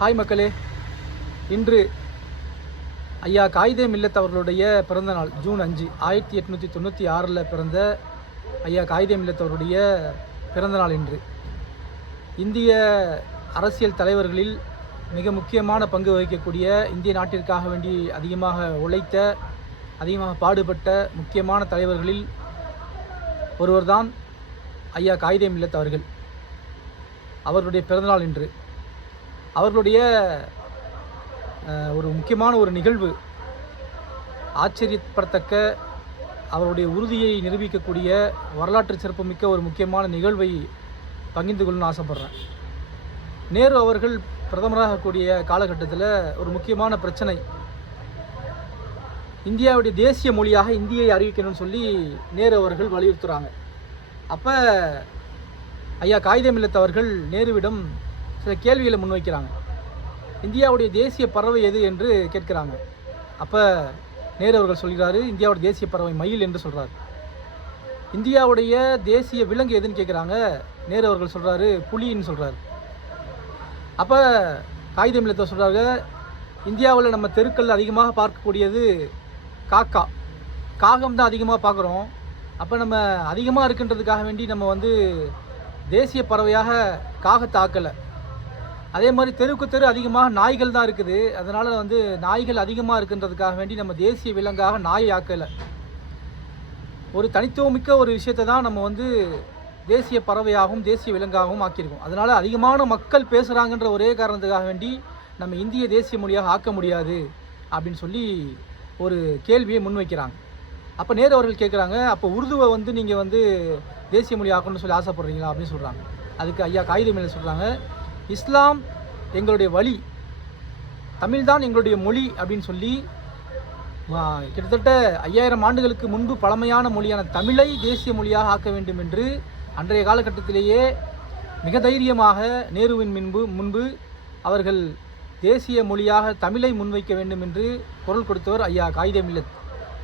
Hi மக்களே, இன்று ஐயா காயிதே மில்லத் அவர்களுடைய பிறந்தநாள். ஜூன் 5 1896 பிறந்த ஐயா காயிதே மில்லத் அவருடைய பிறந்தநாள் இன்று. இந்திய அரசியல் தலைவர்களில் மிக முக்கியமான பங்கு வகிக்கக்கூடிய, இந்திய நாட்டிற்காக வேண்டி அதிகமாக உழைத்த, அதிகமாக பாடுபட்ட முக்கியமான தலைவர்களில் ஒருவர்தான் ஐயா காயிதே மில்லத் அவர்கள். அவர்களுடைய பிறந்தநாள் இன்று. அவர்களுடைய ஒரு முக்கியமான ஒரு நிகழ்வு, ஆச்சரியப்படத்தக்க, அவருடைய உறுதியை நிரூபிக்கக்கூடிய வரலாற்று சிறப்புமிக்க ஒரு முக்கியமான நிகழ்வை பகிர்ந்து கொள்ளணும்னு ஆசைப்பட்றேன். நேரு அவர்கள் பிரதமராக கூடிய காலகட்டத்தில் ஒரு முக்கியமான பிரச்சனை, இந்தியாவுடைய தேசிய மொழியாக இந்தியை அறிவிக்கணும்னு சொல்லி நேரு அவர்கள் வலியுறுத்துகிறாங்க. அப்போ ஐயா காயிதே மில்லத் அவர்கள் நேருவிடம் சில கேள்விகளை முன்வைக்கிறாங்க. இந்தியாவுடைய தேசிய பறவை எது என்று கேட்குறாங்க. அப்போ நேரு அவர்கள் சொல்கிறாரு, இந்தியாவுடைய தேசிய பறவை மயில் என்று சொல்கிறார். இந்தியாவுடைய தேசிய விலங்கு எதுன்னு கேட்குறாங்க. நேரு அவர்கள் சொல்கிறாரு, புலின்னு சொல்கிறார். அப்போ காயிதே மில்லத் சொல்கிறாங்க, இந்தியாவில் நம்ம தெருக்கள் அதிகமாக பார்க்கக்கூடியது காகம் தான் அதிகமாக பார்க்குறோம். அப்போ நம்ம அதிகமாக இருக்குன்றதுக்காக வேண்டி நம்ம தேசிய பறவையாக காகத்தை ஆக்கலை. அதே மாதிரி தெருக்கு தெரு அதிகமாக நாய்கள் தான் இருக்குது. அதனால் நாய்கள் அதிகமாக இருக்குன்றதுக்காக வேண்டி நம்ம தேசிய விலங்காக நாயை ஆக்கலை. ஒரு தனித்துவமிக்க ஒரு விஷயத்தை தான் நம்ம தேசிய பறவையாகவும் தேசிய விலங்காகவும் ஆக்கியிருக்கோம். அதனால் அதிகமான மக்கள் பேசுகிறாங்கன்ற ஒரே காரணத்துக்காக வேண்டி நம்ம இந்திய தேசிய மொழியாக ஆக்க முடியாது அப்படின்னு சொல்லி ஒரு கேள்வியை முன்வைக்கிறாங்க. அப்போ நேரு அவர்கள் கேட்குறாங்க, அப்போ உருதுவை நீங்கள் தேசிய மொழி ஆக்கணும்னு சொல்லி ஆசைப்படுறீங்களா அப்படின்னு சொல்கிறாங்க. அதுக்கு ஐயா காயிதே மில்லத் சொல்கிறாங்க, இஸ்லாம் எங்களுடைய வழி, தமிழ் தான் எங்களுடைய மொழி அப்படின்னு சொல்லி கிட்டத்தட்ட 5000 ஆண்டுகளுக்கு முன்பு பழமையான மொழியான தமிழை தேசிய மொழியாக ஆக்க வேண்டும் என்று அன்றைய காலகட்டத்திலேயே மிக தைரியமாக நேருவின் முன்பு அவர்கள் தேசிய மொழியாக தமிழை முன்வைக்க வேண்டும் என்று குரல் கொடுத்தவர் ஐயா காயிதே மில்லத்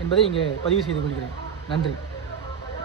என்பதை இங்கே பதிவு செய்து கொள்கிறேன். நன்றி.